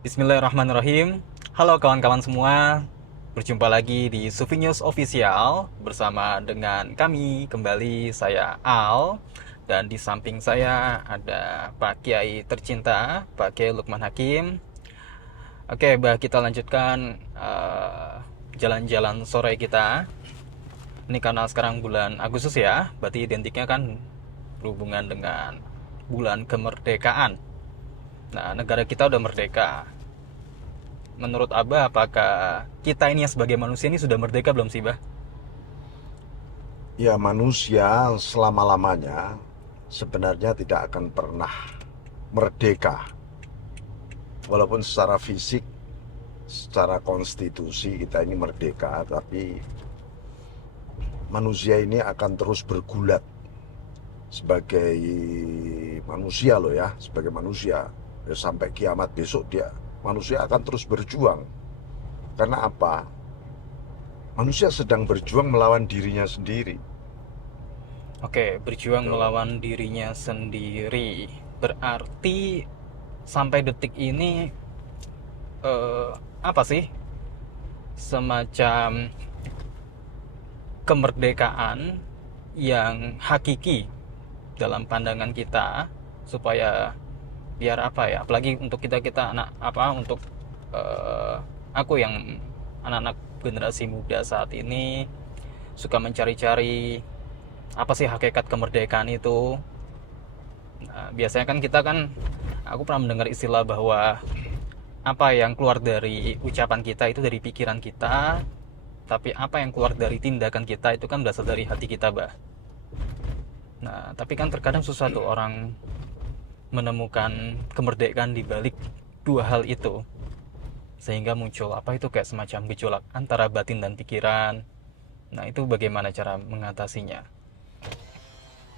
Bismillahirrahmanirrahim. Halo kawan-kawan semua. Berjumpa lagi di Sufi News Official bersama dengan kami kembali, saya Al, dan di samping saya ada Pak Kiai tercinta, Pak Kiai Lukman Hakim. Oke, bah kita lanjutkan jalan-jalan sore kita. Ini karena sekarang bulan Agustus ya, berarti identiknya kan berhubungan dengan bulan kemerdekaan. Nah, negara kita udah merdeka. Menurut Abah, apakah kita ini yang sebagai manusia ini sudah merdeka belum sih, Bah? Ya, manusia selama-lamanya sebenarnya tidak akan pernah merdeka. Walaupun secara fisik, secara konstitusi kita ini merdeka, tapi manusia ini akan terus bergulat sebagai manusia loh ya, sebagai manusia. Ya, sampai kiamat besok manusia akan terus berjuang. Karena apa? Manusia sedang berjuang melawan dirinya sendiri. Oke, berjuang Gitu. melawan dirinya sendiri. Berarti sampai detik ini apa sih semacam kemerdekaan yang hakiki dalam pandangan kita supaya biar apa ya? Apalagi untuk kita anak apa untuk eh, aku yang anak-anak generasi muda saat ini suka mencari-cari apa sih hakikat kemerdekaan itu. Nah, biasanya kan kita kan, aku pernah mendengar istilah bahwa apa yang keluar dari ucapan kita itu dari pikiran kita, tapi apa yang keluar dari tindakan kita itu kan berasal dari hati kita, bah. Nah, tapi kan terkadang susah tuh orang menemukan kemerdekaan di balik dua hal itu, sehingga muncul apa itu kayak semacam gejolak antara batin dan pikiran. Nah, itu bagaimana cara mengatasinya?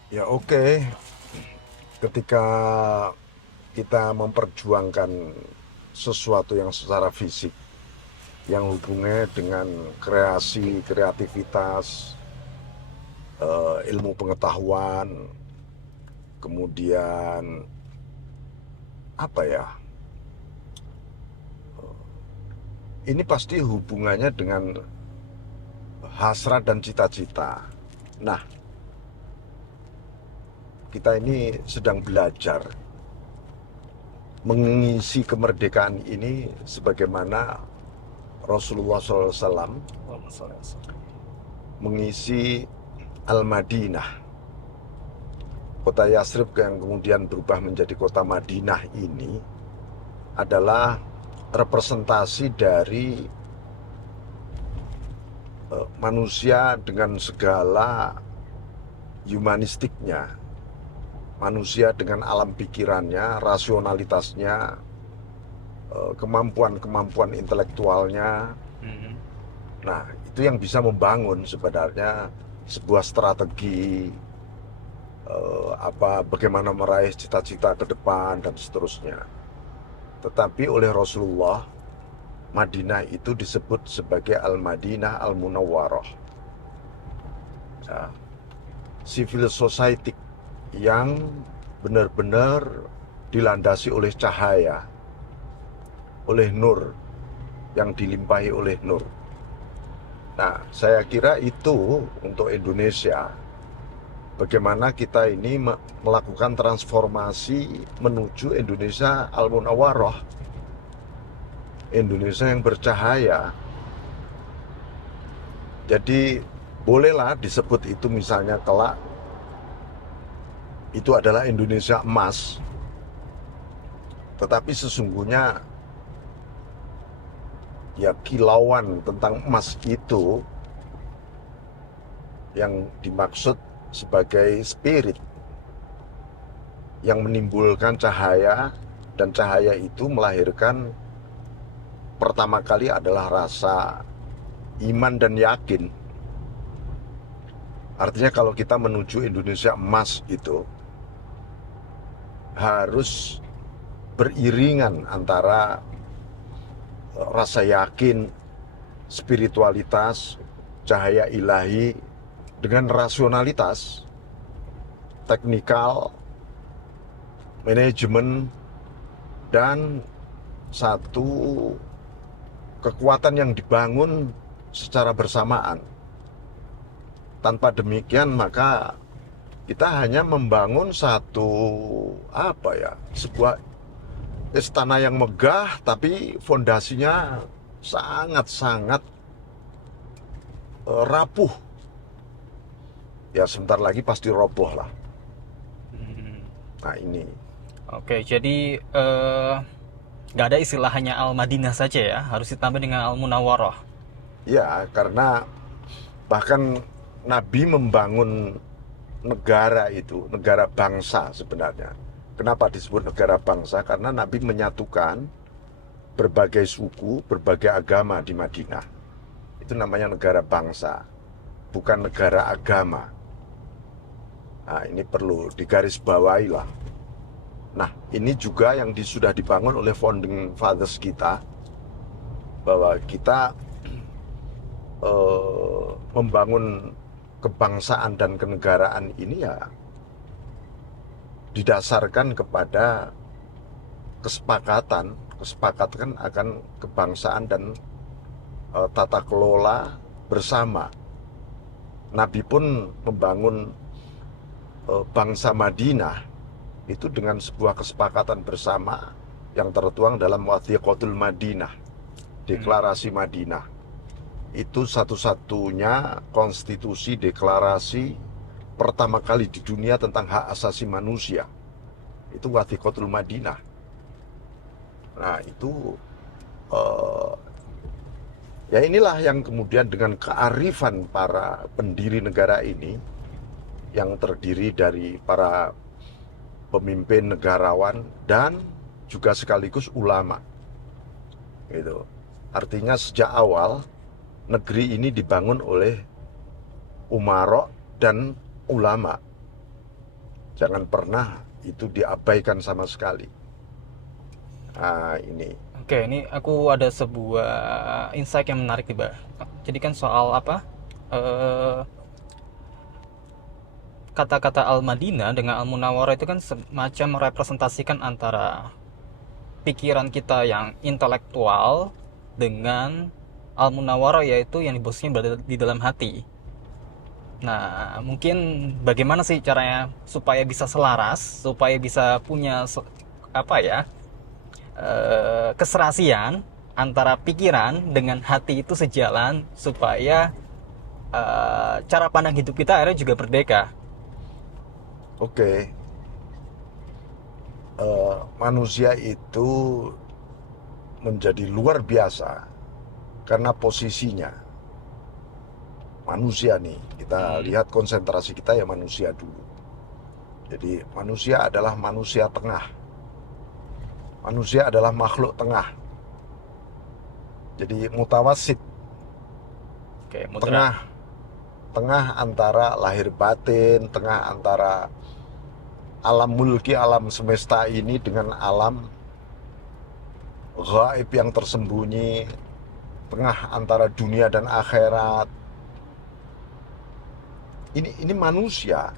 Ya oke, ketika kita memperjuangkan sesuatu yang secara fisik, yang hubungannya dengan kreativitas, ilmu pengetahuan, kemudian apa ya, ini pasti hubungannya dengan hasrat dan cita-cita. Nah, kita ini sedang belajar mengisi kemerdekaan ini sebagaimana Rasulullah SAW mengisi Al-Madinah, kota Yasrib yang kemudian berubah menjadi kota Madinah ini adalah representasi dari manusia dengan segala humanistiknya, manusia dengan alam pikirannya, rasionalitasnya, kemampuan-kemampuan intelektualnya. Mhm. Nah, itu yang bisa membangun sebenarnya sebuah strategi, bagaimana meraih cita-cita ke depan dan seterusnya. Tetapi oleh Rasulullah, Madinah itu disebut sebagai Al-Madinah Al-Munawwarah. Ya, civil society yang benar-benar dilandasi oleh cahaya, oleh nur, yang dilimpahi oleh nur. Nah, saya kira itu untuk Indonesia, bagaimana kita ini melakukan transformasi menuju Indonesia Al-Munawwarah, Indonesia yang bercahaya. Jadi bolehlah disebut itu misalnya kelak itu adalah Indonesia emas, tetapi sesungguhnya ya kilauan tentang emas itu yang dimaksud sebagai spirit yang menimbulkan cahaya, dan cahaya itu melahirkan pertama kali adalah rasa iman dan yakin. Artinya kalau kita menuju Indonesia emas itu harus beriringan antara rasa yakin, spiritualitas, cahaya ilahi dengan rasionalitas, teknikal, manajemen, dan satu kekuatan yang dibangun secara bersamaan. Tanpa demikian maka kita hanya membangun satu sebuah istana yang megah tapi fondasinya sangat-sangat rapuh. Ya sebentar lagi pasti roboh lah. Nah ini. Oke, jadi nggak ada istilah hanya Al-Madinah saja ya, harus ditambah dengan Al-Munawwarah. Ya karena bahkan Nabi membangun negara itu, negara bangsa sebenarnya. Kenapa disebut negara bangsa? Karena Nabi menyatukan berbagai suku, berbagai agama di Madinah. Itu namanya negara bangsa, bukan negara agama. Nah, ini perlu digarisbawahi lah. Nah, ini juga yang sudah dibangun oleh founding fathers kita, bahwa kita membangun kebangsaan dan kenegaraan ini ya didasarkan kepada kesepakatan akan kebangsaan dan tata kelola bersama. Nabi pun membangun bangsa Madinah itu dengan sebuah kesepakatan bersama yang tertuang dalam Wathiqatul Madinah, deklarasi Madinah. Itu satu-satunya konstitusi deklarasi pertama kali di dunia tentang hak asasi manusia. Itu Wathiqatul Madinah. Nah itu ya inilah yang kemudian dengan kearifan para pendiri negara ini yang terdiri dari para pemimpin negarawan dan juga sekaligus ulama. Gitu. Artinya sejak awal negeri ini dibangun oleh umarok dan ulama. Jangan pernah itu diabaikan sama sekali. Nah, ini. Oke, ini aku ada sebuah insight yang menarik nih, Mbak. Jadi kan soal apa? Kata-kata Al-Madinah dengan Al-Munawwarah itu kan semacam merepresentasikan antara pikiran kita yang intelektual dengan Al-Munawwarah, yaitu yang bosnya berada di dalam hati. Nah, mungkin bagaimana sih caranya supaya bisa selaras, supaya bisa punya keserasian antara pikiran dengan hati itu sejalan, supaya cara pandang hidup kita akhirnya juga merdeka. Oke. Manusia itu menjadi luar biasa karena posisinya. Manusia nih, kita lihat konsentrasi kita ya manusia dulu. Jadi manusia adalah manusia tengah. Manusia adalah makhluk tengah. Jadi mutawasid. Oke, mutra. Tengah antara lahir batin, tengah antara alam mulki, alam semesta ini dengan alam gaib yang tersembunyi, tengah antara dunia dan akhirat. Ini manusia.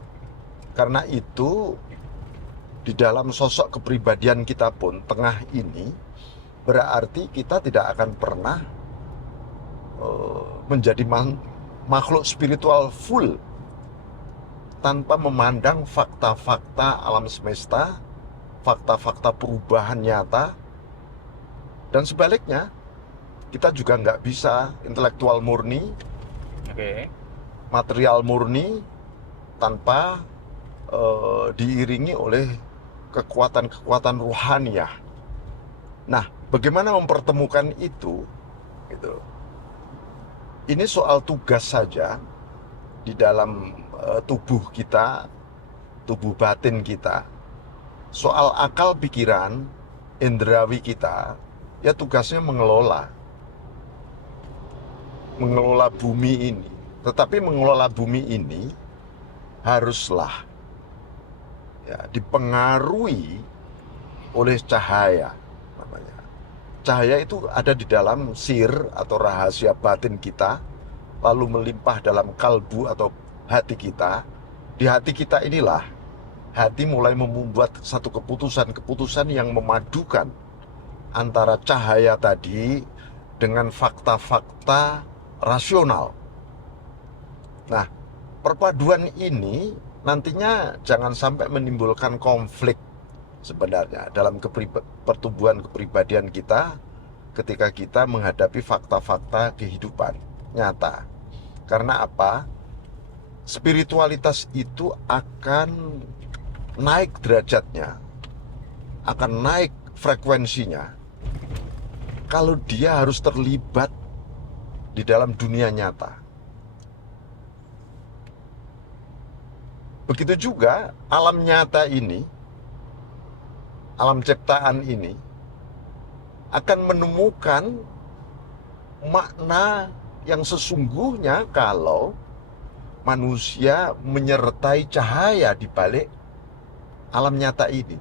Karena itu di dalam sosok kepribadian kita pun tengah ini berarti kita tidak akan pernah menjadi makhluk spiritual full tanpa memandang fakta-fakta alam semesta, fakta-fakta perubahan nyata, dan sebaliknya kita juga nggak bisa intelektual murni, material murni tanpa diiringi oleh kekuatan-kekuatan ruhaniyah. Nah, bagaimana mempertemukan itu? Gitu. Ini soal tugas saja di dalam tubuh kita, tubuh batin kita. Soal akal pikiran, indrawi kita, ya tugasnya mengelola bumi ini. Tetapi mengelola bumi ini haruslah ya dipengaruhi oleh cahaya namanya. Cahaya itu ada di dalam sir atau rahasia batin kita, lalu melimpah dalam kalbu atau hati kita. Di hati kita inilah hati mulai membuat satu keputusan yang memadukan antara cahaya tadi dengan fakta-fakta rasional. Nah, perpaduan ini nantinya jangan sampai menimbulkan konflik sebenarnya dalam pertumbuhan kepribadian kita ketika kita menghadapi fakta-fakta kehidupan nyata. Karena apa? Spiritualitas itu akan naik derajatnya, akan naik frekuensinya kalau dia harus terlibat di dalam dunia nyata. Begitu juga alam nyata ini, alam ciptaan ini akan menemukan makna yang sesungguhnya kalau manusia menyertai cahaya di balik alam nyata ini.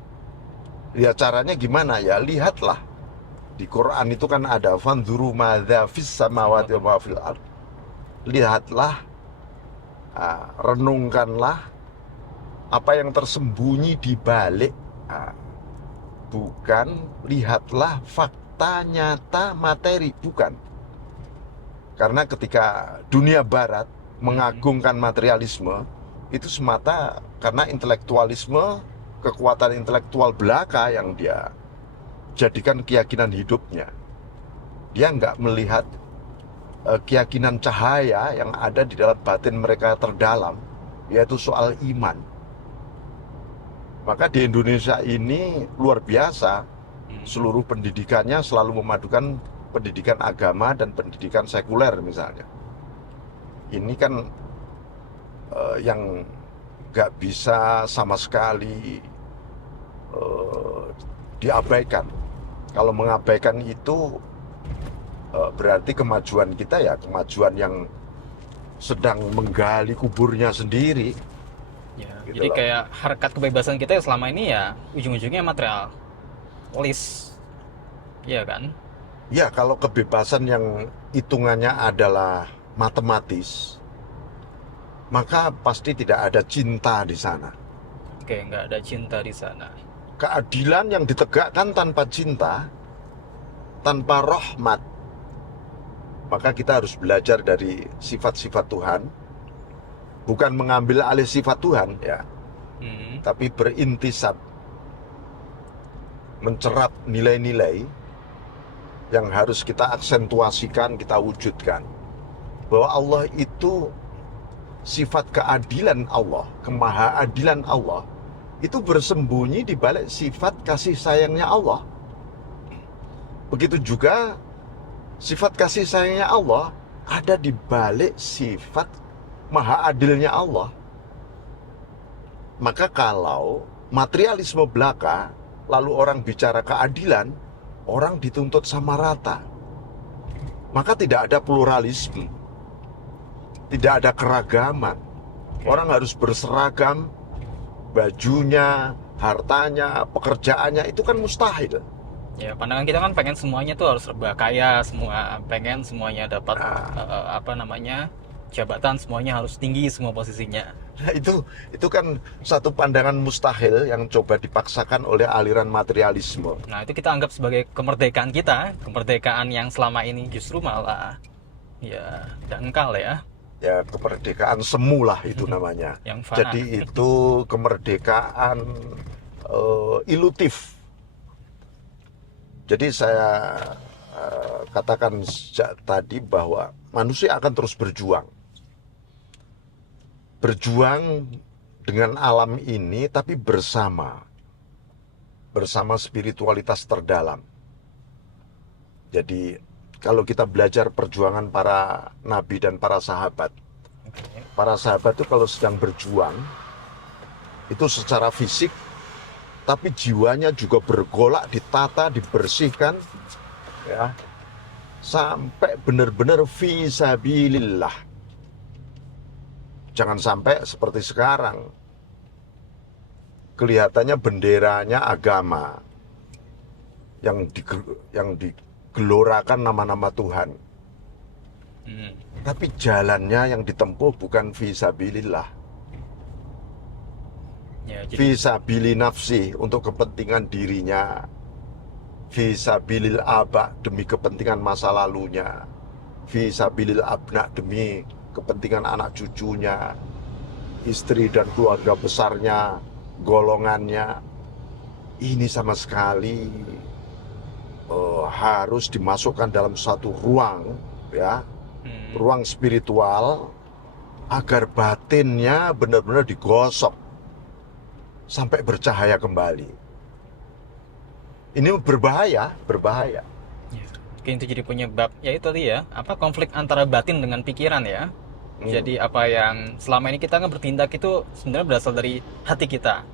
Ya caranya gimana ya? Lihatlah. Di Quran itu kan ada fanzuru madza fis samawati wa fil ard. Lihatlah, renungkanlah apa yang tersembunyi di balik. Bukan lihatlah fakta nyata materi, bukan. Karena ketika dunia barat mengagungkan materialisme, itu semata karena intelektualisme, kekuatan intelektual belaka yang dia jadikan keyakinan hidupnya. Dia nggak melihat keyakinan cahaya yang ada di dalam batin mereka terdalam, yaitu soal iman. Maka di Indonesia ini luar biasa, seluruh pendidikannya selalu memadukan pendidikan agama dan pendidikan sekuler misalnya. Ini kan yang nggak bisa sama sekali diabaikan. Kalau mengabaikan itu berarti kemajuan kita ya kemajuan yang sedang menggali kuburnya sendiri. Ya, Gitu jadi loh. kayak harkat kebebasan kita selama ini ya ujung-ujungnya material, polis, iya kan? Ya, kalau kebebasan yang hitungannya adalah matematis, maka pasti tidak ada cinta di sana. Oke, nggak ada cinta di sana. Keadilan yang ditegakkan tanpa cinta, tanpa rahmat, maka kita harus belajar dari sifat-sifat Tuhan, bukan mengambil alih sifat Tuhan ya, tapi berintisab, mencerap nilai-nilai yang harus kita aksentuasikan, kita wujudkan. Bahwa Allah itu sifat keadilan Allah, kemahaadilan Allah, itu bersembunyi di balik sifat kasih sayangnya Allah. Begitu juga sifat kasih sayangnya Allah ada di balik sifat maha adilnya Allah. Maka kalau materialisme belaka, lalu orang bicara keadilan, orang dituntut sama rata. Maka tidak ada pluralisme, tidak ada keragaman. Orang harus berseragam, bajunya, hartanya, pekerjaannya, itu kan mustahil. Ya, pandangan kita kan pengen semuanya tuh harus serba kaya, semua pengen semuanya dapat jabatan, semuanya harus tinggi semua posisinya. Nah, itu kan satu pandangan mustahil yang coba dipaksakan oleh aliran materialisme. Nah, itu kita anggap sebagai kemerdekaan kita, kemerdekaan yang selama ini justru malah ya dangkal ya. Ya, kemerdekaan semu lah itu namanya. Yang fana. Jadi itu kemerdekaan ilutif. Jadi saya katakan sejak tadi bahwa manusia akan terus berjuang. Berjuang dengan alam ini tapi bersama spiritualitas terdalam. Jadi kalau kita belajar perjuangan para nabi dan para sahabat, para sahabat itu kalau sedang berjuang itu secara fisik, tapi jiwanya juga bergolak, ditata, dibersihkan, ya, sampai benar-benar fisabilillah. Jangan sampai seperti sekarang, kelihatannya benderanya agama yang digelorakan nama-nama Tuhan, tapi jalannya yang ditempuh bukan fisabilillah. Ya, jadi Fisabili nafsi, untuk kepentingan dirinya, Fisabilil aba demi kepentingan masa lalunya, fisabilil abna demi kepentingan anak cucunya, istri dan keluarga besarnya, golongannya. Ini sama sekali harus dimasukkan dalam satu ruang, ya, ruang spiritual, agar batinnya benar-benar digosok sampai bercahaya kembali. Ini berbahaya. Ya. Mungkin itu jadi penyebab, ya itu tadi ya, apa konflik antara batin dengan pikiran ya. Jadi apa yang selama ini kita bertindak itu sebenarnya berasal dari hati kita.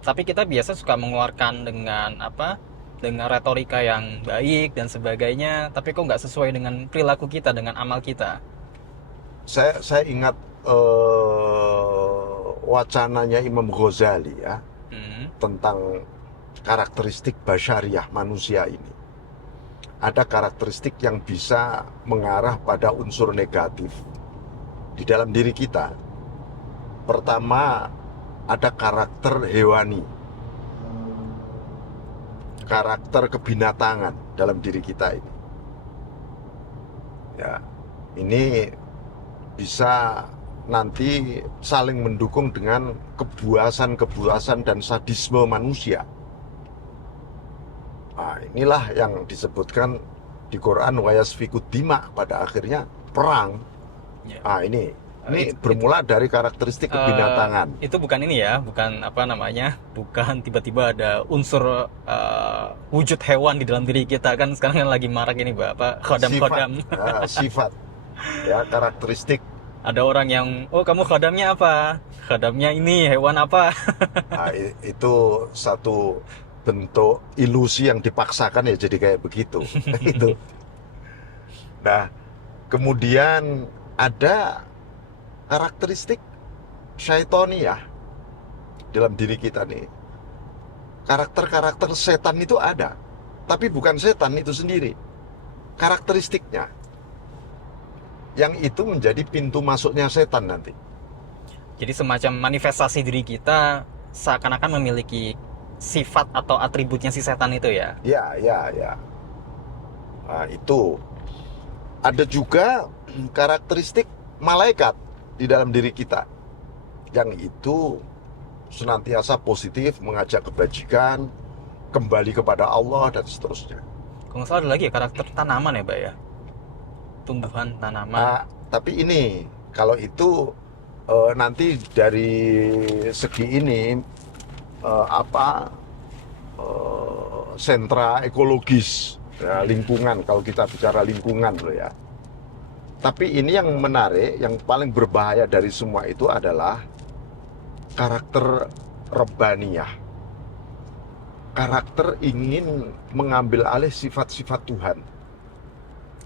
Tapi kita biasa suka mengeluarkan dengan apa? Dengan retorika yang baik dan sebagainya, tapi kok nggak sesuai dengan perilaku kita, dengan amal kita. Saya ingat wacananya Imam Ghazali ya, tentang karakteristik basyariah manusia ini. Ada karakteristik yang bisa mengarah pada unsur negatif di dalam diri kita. Pertama, ada karakter hewani, karakter kebinatangan dalam diri kita ini. Ya, ini bisa nanti saling mendukung dengan kebuasan dan sadisme manusia. Nah, inilah yang disebutkan di Quran wayasfikud dima, pada akhirnya perang. Ya. Nah, ini bermula dari karakteristik kebinatangan. Itu bukan ini ya, bukan apa namanya, bukan tiba-tiba ada unsur wujud hewan di dalam diri kita, kan sekarang yang lagi marak ini apa khodam-khodam. Sifat, ya, karakteristik. Ada orang yang, oh kamu khodamnya apa? Khodamnya ini hewan apa? Nah, itu satu bentuk ilusi yang dipaksakan ya jadi kayak begitu. Itu. Nah, kemudian ada karakteristik syaitoniyah dalam diri kita nih. Karakter-karakter setan itu ada, tapi bukan setan itu sendiri. Karakteristiknya yang itu menjadi pintu masuknya setan nanti. Jadi semacam manifestasi diri kita seakan-akan memiliki sifat atau atributnya si setan itu ya. Ya. Nah, itu. Ada juga karakteristik malaikat di dalam diri kita, yang itu senantiasa positif, mengajak kebajikan, kembali kepada Allah, dan seterusnya. Kalau nggak salah ada lagi ya karakter tanaman ya, Mbak ya? Tumbuhan tanaman. Nah, tapi ini, kalau itu nanti dari segi ini, sentra ekologis, ya, lingkungan, kalau kita bicara lingkungan loh ya. Tapi ini yang menarik, yang paling berbahaya dari semua itu adalah karakter rebbaniyah. Karakter ingin mengambil alih sifat-sifat Tuhan.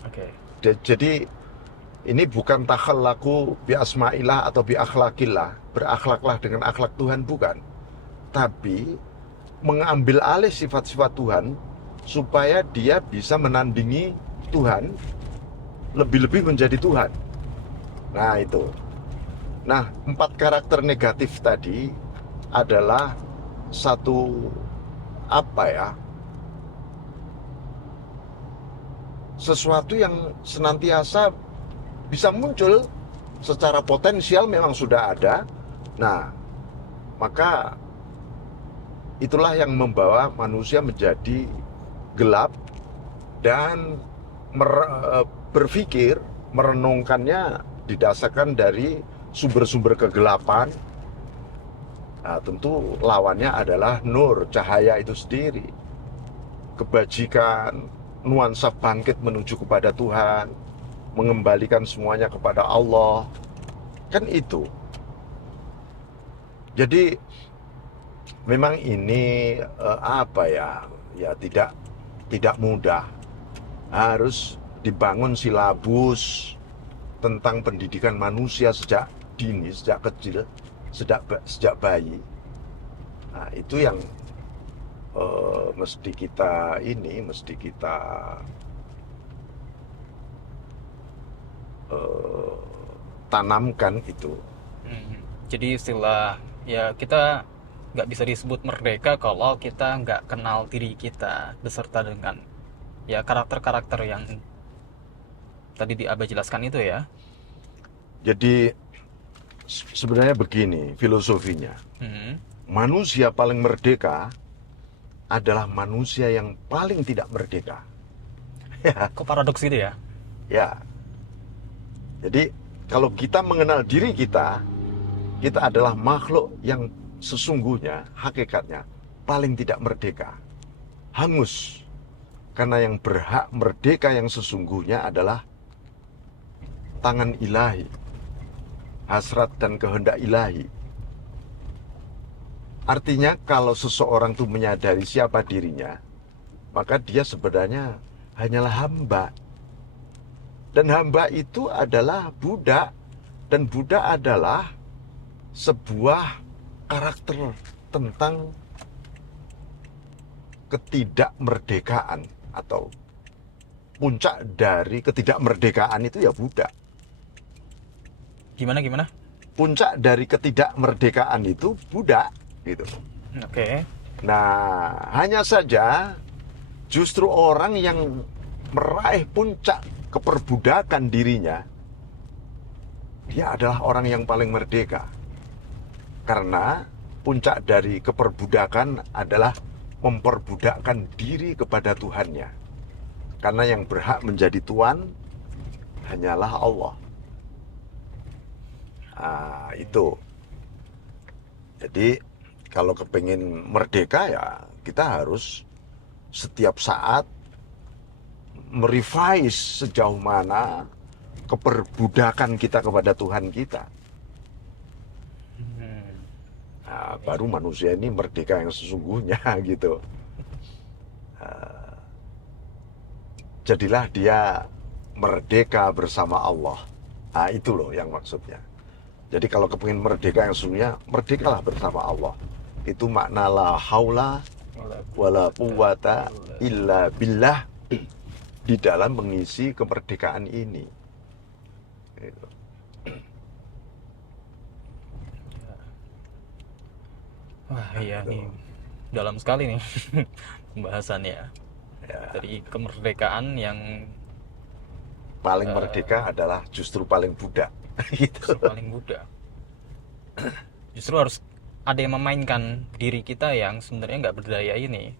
Oke. Jadi ini bukan takhallaku bi asma'illah atau bi akhlaqillah, berakhlaklah dengan akhlak Tuhan, bukan. Tapi mengambil alih sifat-sifat Tuhan supaya dia bisa menandingi Tuhan, lebih-lebih menjadi Tuhan. Nah, itu. Nah, 4 karakter negatif tadi adalah satu sesuatu yang senantiasa bisa muncul secara potensial, memang sudah ada. Nah, maka itulah yang membawa manusia menjadi gelap dan berpikir, merenungkannya didasarkan dari sumber-sumber kegelapan. Nah, tentu lawannya adalah nur, cahaya itu sendiri, kebajikan, nuansa bangkit menuju kepada Tuhan, mengembalikan semuanya kepada Allah. Kan itu. Jadi memang ini ya tidak mudah. Harus dibangun silabus tentang pendidikan manusia sejak dini, sejak kecil, sejak bayi. Nah, itu yang mesti kita tanamkan itu. Jadi istilah ya, kita nggak bisa disebut merdeka kalau kita nggak kenal diri kita beserta dengan ya karakter-karakter yang tadi di Abah jelaskan itu ya. Jadi sebenarnya begini filosofinya. Hmm. Manusia paling merdeka adalah manusia yang paling tidak merdeka. Ya, Kok paradoks gitu ya? ya. Jadi kalau kita mengenal diri kita, kita adalah makhluk yang sesungguhnya, hakikatnya paling tidak merdeka. Hangus. Karena yang berhak merdeka yang sesungguhnya adalah tangan ilahi, hasrat dan kehendak ilahi. Artinya kalau seseorang itu menyadari siapa dirinya, maka dia sebenarnya hanyalah hamba. Dan hamba itu adalah budak. Dan budak adalah sebuah karakter tentang ketidakmerdekaan, atau puncak dari ketidakmerdekaan itu ya budak. Gimana? Puncak dari ketidakmerdekaan itu budak gitu. Oke. Nah, hanya saja justru orang yang meraih puncak keperbudakan dirinya, dia adalah orang yang paling merdeka. Karena puncak dari keperbudakan adalah memperbudakkan diri kepada Tuhannya. Karena yang berhak menjadi Tuhan hanyalah Allah. Nah, itu. Jadi kalau kepingin merdeka ya kita harus setiap saat merevise sejauh mana keperbudakan kita kepada Tuhan kita. Nah, baru manusia ini merdeka yang sesungguhnya gitu. Jadilah dia merdeka bersama Allah. Nah, itu loh yang maksudnya. Jadi kalau kepingin merdeka yang sesungguhnya, merdekalah bersama Allah. Itu makna la haula wala quwata illa billah di dalam mengisi kemerdekaan ini. Gitu. Wah iya nih, dalam sekali nih pembahasannya. Ya, Dari kemerdekaan yang paling merdeka adalah justru paling budak. Gitu. justru paling muda. Justru harus ada yang memainkan diri kita yang sebenarnya nggak berdaya ini,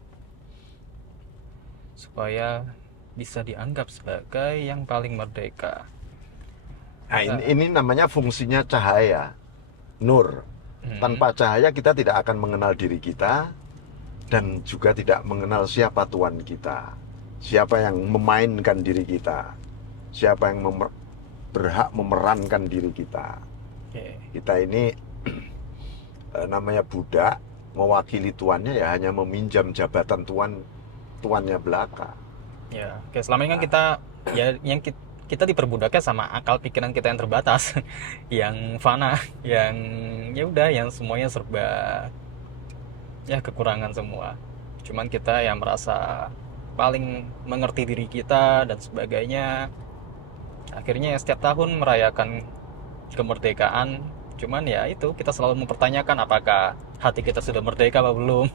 supaya bisa dianggap sebagai yang paling merdeka. Nah, ini namanya fungsinya cahaya, nur. Tanpa cahaya kita tidak akan mengenal diri kita dan juga tidak mengenal siapa Tuhan kita, siapa yang memainkan diri kita, siapa yang berhak memerankan diri kita. Oke. Kita ini namanya budak, mewakili tuannya ya hanya meminjam jabatan tuannya belaka. Ya, oke. Selama ini kan kita ya yang kita diperbudaknya sama akal pikiran kita yang terbatas, yang fana, yang ya udah, yang semuanya serba ya kekurangan semua. Cuman kita yang merasa paling mengerti diri kita dan sebagainya. Akhirnya ya setiap tahun merayakan kemerdekaan. Cuman ya itu, kita selalu mempertanyakan apakah hati kita sudah merdeka apa belum.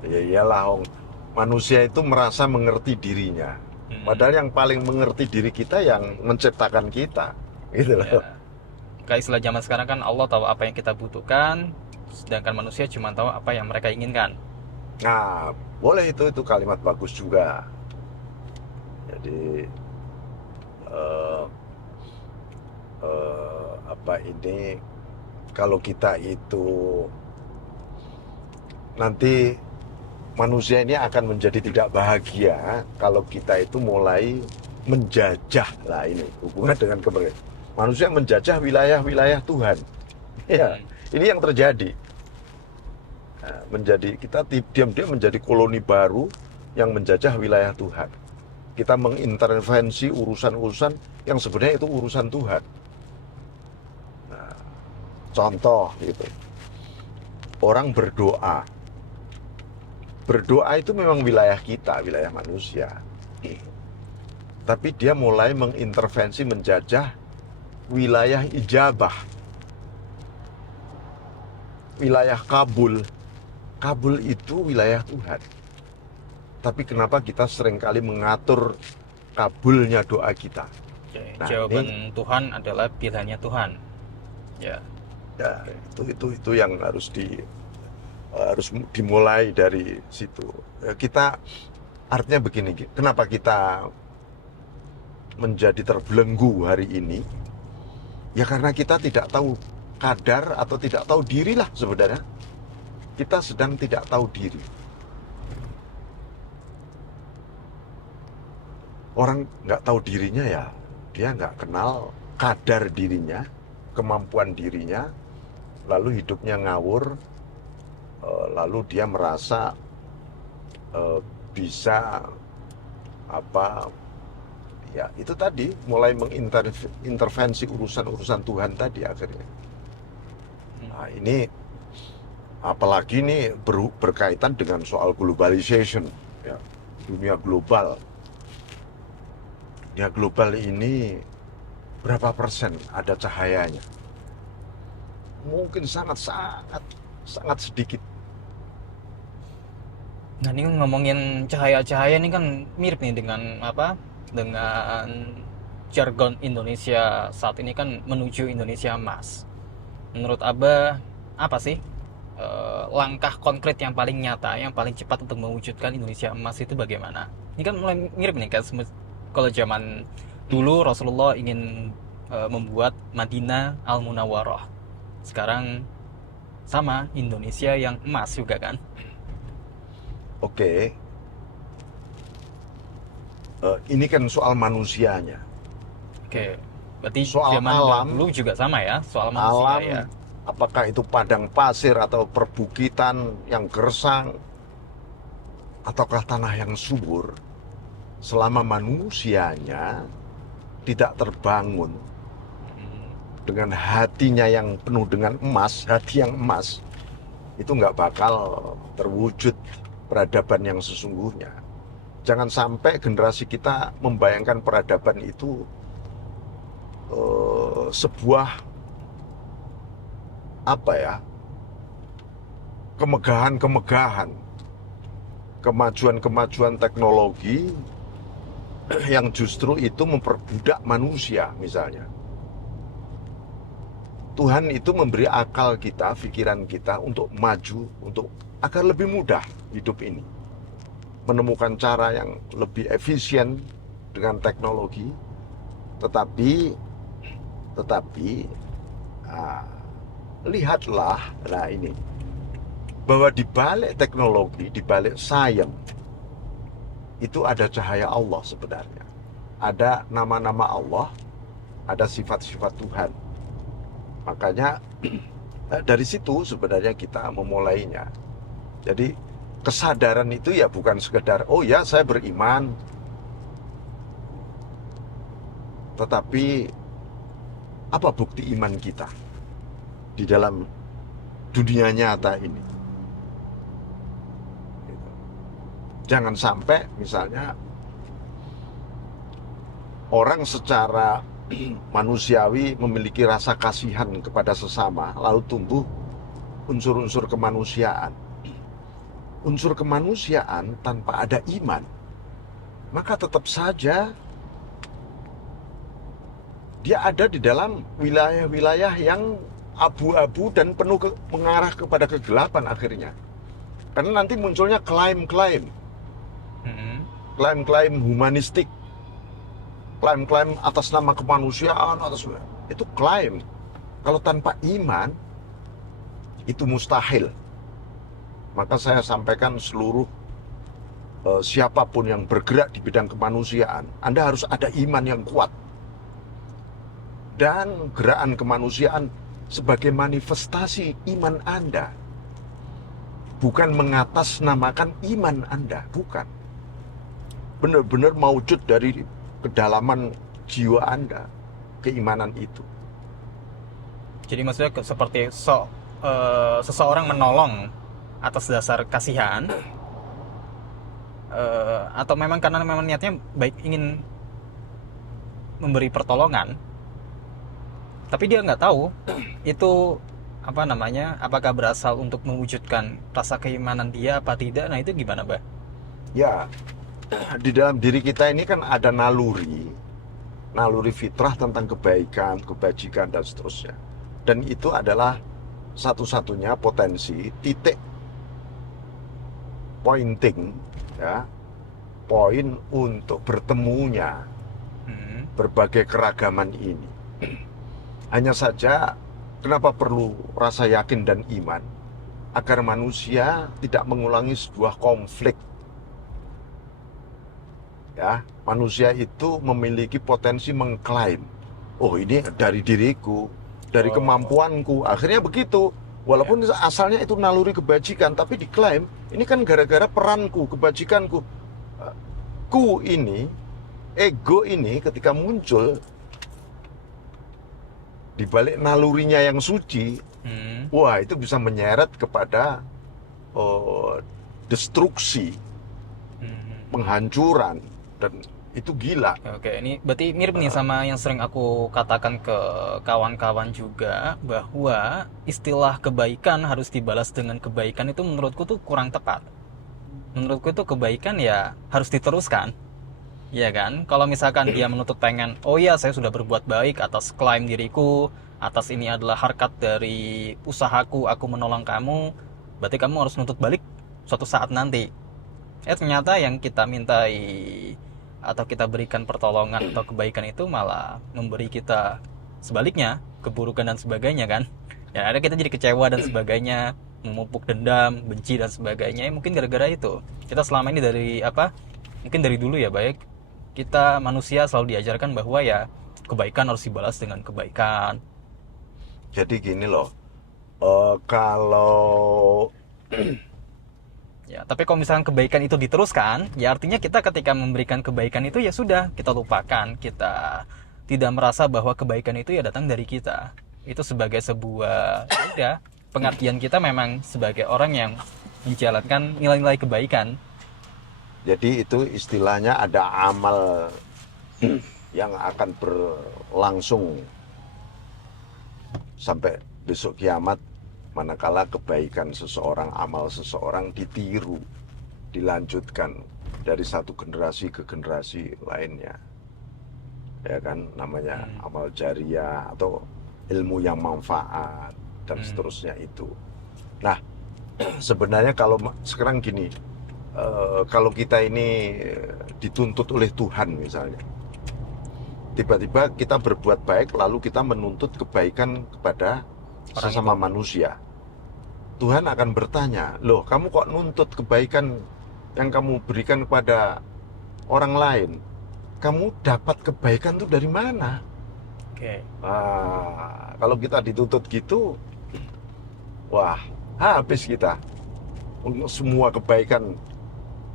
Ya iyalah, manusia itu merasa mengerti dirinya. Padahal yang paling mengerti diri kita yang menciptakan kita. Gitu loh. Ya. Kayak istilah zaman sekarang kan, Allah tahu apa yang kita butuhkan, sedangkan manusia cuma tahu apa yang mereka inginkan. Nah, boleh itu kalimat bagus juga. Jadi apa ini, kalau kita itu nanti manusia ini akan menjadi tidak bahagia kalau kita itu mulai menjajah lah, ini hubungan dengan kemerdekaan. Manusia menjajah wilayah-wilayah Tuhan. Ya, ini yang terjadi. Nah, kita diam-diam menjadi koloni baru yang menjajah wilayah Tuhan. Kita mengintervensi urusan-urusan yang sebenarnya itu urusan Tuhan. Nah, contoh gitu. Orang berdoa. Berdoa itu memang wilayah kita, wilayah manusia. Tapi dia mulai mengintervensi, menjajah wilayah ijabah, wilayah kabul. Kabul itu wilayah Tuhan. Tapi kenapa kita seringkali mengatur kabulnya doa kita? Oke, Nah, jawaban ini Tuhan adalah pilihannya Tuhan. Ya. ya itu yang harus dimulai dari situ. Kita artinya begini, kenapa kita menjadi terbelenggu hari ini? Ya karena kita tidak tahu kadar atau tidak tahu diri lah sebenarnya. Kita sedang tidak tahu diri. Orang nggak tahu dirinya ya, dia nggak kenal kadar dirinya, kemampuan dirinya, lalu hidupnya ngawur, lalu dia merasa bisa apa ya itu tadi mulai mengintervensi urusan-urusan Tuhan tadi akhirnya. Nah ini apalagi ini berkaitan dengan soal globalization, ya, dunia global. Dunia global ini berapa persen ada cahayanya? Mungkin sangat sedikit. Nah, ini ngomongin cahaya-cahaya ini kan mirip nih dengan apa? Dengan jargon Indonesia saat ini kan menuju Indonesia emas. Menurut Abah, apa sih langkah konkret yang paling nyata, yang paling cepat untuk mewujudkan Indonesia emas itu bagaimana? Ini kan mulai mirip nih kan kalau zaman dulu Rasulullah ingin membuat Madinah Al-Munawwarah. Sekarang sama Indonesia yang emas juga kan? Oke, ini kan soal manusianya. Oke, berarti Soal zaman alam, dulu juga sama ya, soal manusia ya. apakah itu padang pasir atau perbukitan yang gersang, ataukah tanah yang subur, selama manusianya tidak terbangun dengan hatinya yang penuh dengan emas, hati yang emas, itu nggak bakal terwujud peradaban yang sesungguhnya. Jangan sampai generasi kita membayangkan peradaban itu sebuah apa ya, kemegahan-kemegahan, kemajuan-kemajuan teknologi yang justru itu memperbudak manusia misalnya. Tuhan itu memberi akal kita, pikiran kita untuk maju, untuk agar lebih mudah hidup ini. Menemukan cara yang lebih efisien dengan teknologi, tetapi lihatlah, nah ini, bahwa di balik teknologi, di balik sains, itu ada cahaya Allah sebenarnya. Ada nama-nama Allah, ada sifat-sifat Tuhan. Makanya dari situ sebenarnya kita memulainya. Jadi kesadaran itu ya bukan sekedar, oh ya saya beriman, tetapi apa bukti iman kita di dalam dunia nyata ini. Jangan sampai misalnya orang secara manusiawi memiliki rasa kasihan kepada sesama, lalu tumbuh unsur-unsur kemanusiaan. Unsur kemanusiaan tanpa ada iman, maka tetap saja dia ada di dalam wilayah-wilayah yang abu-abu dan penuh mengarah kepada kegelapan akhirnya. Karena nanti munculnya klaim-klaim humanistik, klaim-klaim atas nama kemanusiaan, itu klaim. Kalau tanpa iman itu mustahil. Maka saya sampaikan seluruh siapapun yang bergerak di bidang kemanusiaan, Anda harus ada iman yang kuat. Dan gerakan kemanusiaan sebagai manifestasi iman Anda. Bukan mengatasnamakan iman Anda, bukan. Benar-benar mewujud dari kedalaman jiwa Anda, keimanan itu. Jadi maksudnya seperti seseorang menolong atas dasar kasihan, atau memang karena memang niatnya baik ingin memberi pertolongan, tapi dia nggak tahu itu apa namanya, apakah berasal untuk mewujudkan rasa keimanan dia apa tidak, nah itu gimana, Mbak? Ya, di dalam diri kita ini kan ada naluri, naluri fitrah tentang kebaikan, kebajikan, dan seterusnya. Dan itu adalah satu-satunya potensi titik pointing, ya, poin untuk bertemunya Hmm. berbagai keragaman ini. Hanya saja, kenapa perlu rasa yakin dan iman? Agar manusia tidak mengulangi sebuah konflik. Ya, manusia itu memiliki potensi mengklaim, oh ini dari diriku, dari Oh, kemampuanku. Akhirnya begitu. ya. Walaupun asalnya itu naluri kebajikan, tapi diklaim ini kan gara-gara peranku, kebajikanku. Ku ini, ego ini ketika muncul di balik nalurinya yang suci, Hmm. wah itu bisa menyeret kepada oh, destruksi, Hmm. penghancuran, dan itu gila. Oke, ini berarti mirip nih sama yang sering aku katakan ke kawan-kawan juga, bahwa istilah kebaikan harus dibalas dengan kebaikan itu menurutku tuh kurang tepat. Menurutku itu kebaikan ya harus diteruskan. Iya kan? Kalau misalkan dia menuntut pengen, oh iya saya sudah berbuat baik atas klaim diriku, atas ini adalah harkat dari usahaku, aku menolong kamu, berarti kamu harus nuntut balik suatu saat nanti. Ternyata yang kita mintai atau kita berikan pertolongan atau kebaikan itu malah memberi kita sebaliknya, keburukan dan sebagainya kan. Ya ada kita jadi kecewa dan sebagainya, memupuk dendam, benci dan sebagainya. Ya, mungkin gara-gara itu. Kita selama ini dari apa? Mungkin dari dulu ya baik. Kita manusia selalu diajarkan bahwa ya kebaikan harus dibalas dengan kebaikan. Jadi gini loh, kalau Ya, tapi kalau misalkan kebaikan itu diteruskan, ya artinya kita ketika memberikan kebaikan itu ya sudah, kita lupakan, kita tidak merasa bahwa kebaikan itu ya datang dari kita. Itu sebagai sebuah, ya udah, pengertian kita memang sebagai orang yang menjalankan nilai-nilai kebaikan. jadi itu istilahnya ada amal yang akan berlangsung sampai besok kiamat, manakala kebaikan seseorang, amal seseorang ditiru, dilanjutkan dari satu generasi ke generasi lainnya. Ya kan, namanya Hmm, amal jariah atau ilmu yang manfaat dan hmm, seterusnya itu. Nah, sebenarnya kalau sekarang gini, kalau kita ini dituntut oleh Tuhan misalnya, tiba-tiba kita berbuat baik lalu kita menuntut kebaikan kepada orang sesama itu. manusia. Tuhan akan bertanya, loh kamu kok nuntut kebaikan yang kamu berikan kepada orang lain? Kamu dapat kebaikan itu dari mana? Oke. Kalau kita dituntut gitu, wah habis kita. Untuk semua kebaikan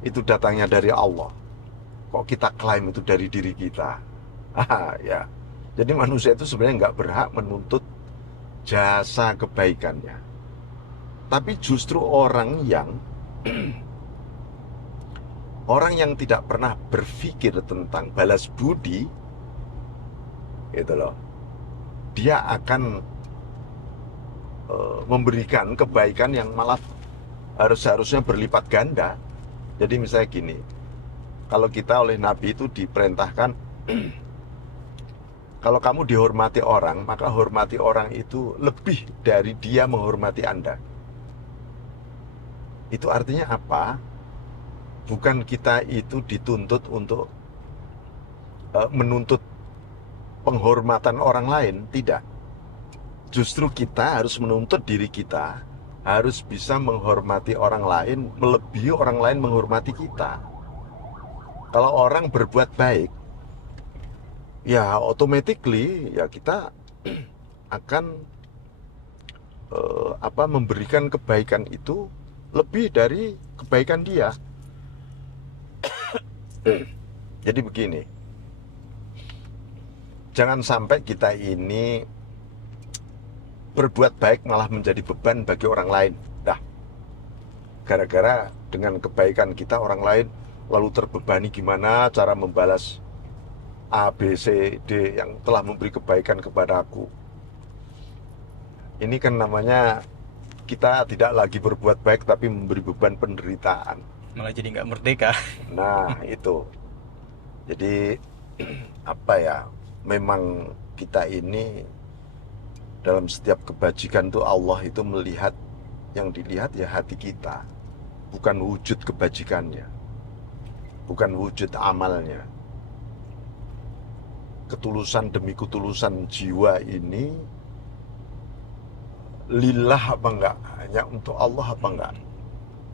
itu datangnya dari Allah. Kok kita klaim itu dari diri kita? Ya. Jadi manusia itu sebenarnya nggak berhak menuntut jasa kebaikannya. Tapi justru orang yang tidak pernah berpikir tentang balas budi, gitu loh, dia akan memberikan kebaikan yang malah harusnya berlipat ganda. Jadi misalnya gini, kalau kita oleh Nabi itu diperintahkan, kalau kamu dihormati orang, maka hormati orang itu lebih dari dia menghormati Anda. Itu artinya apa? Bukan kita itu dituntut untuk menuntut penghormatan orang lain, tidak. Justru kita harus menuntut diri kita, harus bisa menghormati orang lain, melebihi orang lain menghormati kita. Kalau orang berbuat baik, ya automatically ya kita akan memberikan kebaikan itu lebih dari kebaikan dia. Jadi begini, jangan sampai kita ini berbuat baik malah menjadi beban bagi orang lain. Dah, gara-gara dengan kebaikan kita orang lain lalu terbebani gimana cara membalas A, B, C, D yang telah memberi kebaikan kepada aku. Ini kan namanya kita tidak lagi berbuat baik tapi memberi beban penderitaan. Malah jadi nggak merdeka. Nah, itu. Jadi apa ya? Memang kita ini dalam setiap kebajikan tuh Allah itu melihat, yang dilihat ya hati kita, bukan wujud kebajikannya, bukan wujud amalnya. Ketulusan demi ketulusan jiwa ini lillah apa enggak, hanya untuk Allah apa enggak.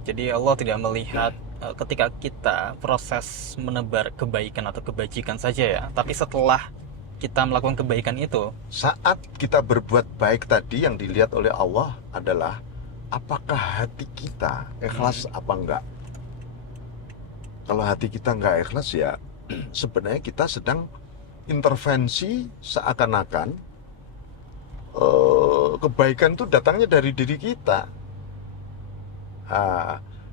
Jadi Allah tidak melihat ketika kita proses menebar kebaikan atau kebajikan saja ya, tapi setelah kita melakukan kebaikan itu. Saat kita berbuat baik tadi, yang dilihat oleh Allah adalah apakah hati kita ikhlas apa enggak. Kalau hati kita enggak ikhlas ya sebenarnya kita sedang intervensi, seakan-akan kebaikan itu datangnya dari diri kita.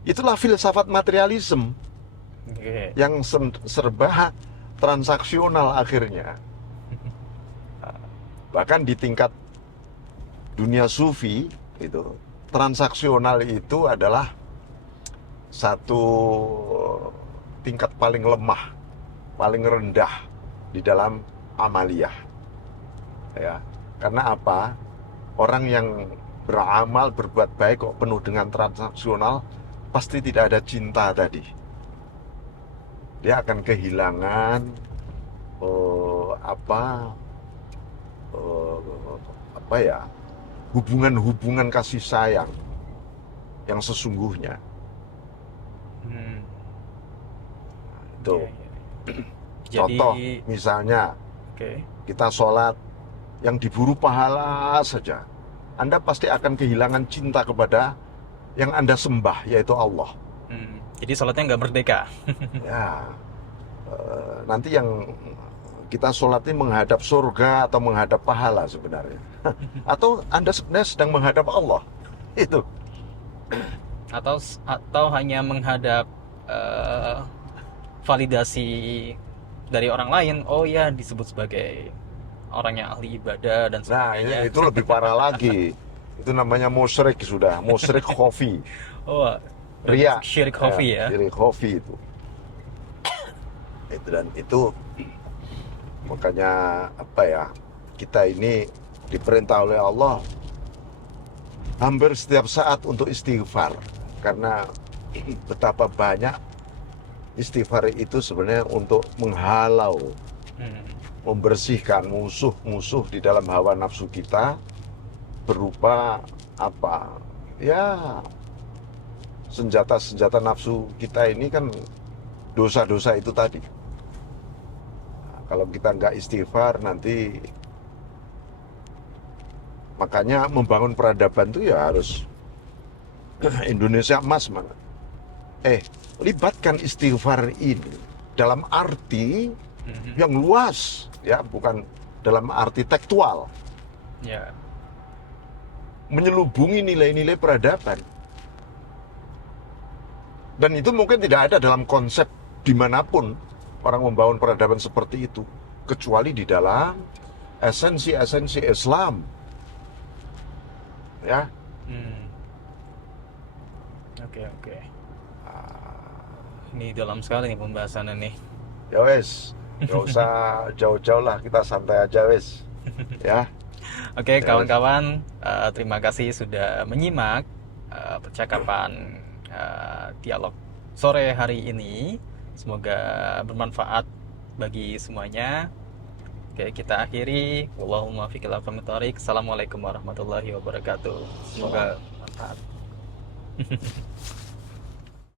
Itulah filsafat materialisme yang serba transaksional akhirnya. Bahkan di tingkat dunia sufi itu, transaksional itu adalah satu tingkat paling lemah, paling rendah di dalam amaliyah. Ya, karena apa? Orang yang beramal, berbuat baik kok penuh dengan transaksional, pasti tidak ada cinta tadi. Dia akan kehilangan hubungan-hubungan kasih sayang yang sesungguhnya. Itu. Contoh, misalnya kita sholat yang diburu pahala saja, Anda pasti akan kehilangan cinta kepada yang Anda sembah, yaitu Allah. Jadi sholatnya nggak merdeka. Ya, nanti yang kita sholatnya menghadap surga atau menghadap pahala sebenarnya. Atau Anda sebenarnya sedang menghadap Allah. Itu. Atau hanya menghadap validasi dari orang lain. Oh ya, disebut sebagai orang yang ahli ibadah dan sebagainya. Nah, itu lebih parah lagi. Itu namanya musyrik sudah, musyrik khafi. Oh, Ria. Syirik khafi ya. Syirik khafi itu. Dan itu makanya apa ya? Kita ini diperintah oleh Allah hampir setiap saat untuk istighfar, karena betapa banyak istighfar itu sebenarnya untuk menghalau, membersihkan musuh-musuh di dalam hawa nafsu kita, berupa apa? Ya, senjata-senjata nafsu kita ini kan dosa-dosa itu tadi. Nah, kalau kita nggak istighfar nanti, makanya membangun peradaban itu ya harus Indonesia emas mana. Libatkan istighfar ini dalam arti yang luas, ya, bukan dalam arti tekstual. Ya. Menyelubungi nilai-nilai peradaban. Dan itu mungkin tidak ada dalam konsep dimanapun orang membangun peradaban seperti itu, kecuali di dalam esensi-esensi Islam. Ya. Oke. Ini dalam sekali nih pembahasannya nih. Ya wes, gak usah jauh-jauh lah, kita santai aja wes. Ya. Oke, kawan-kawan, terima kasih sudah menyimak percakapan dialog sore hari ini. Semoga bermanfaat bagi semuanya. Oke, kita akhiri. Wallahumma fiqil aqwamit thoriq. Assalamualaikum warahmatullahi wabarakatuh. Semoga bermanfaat.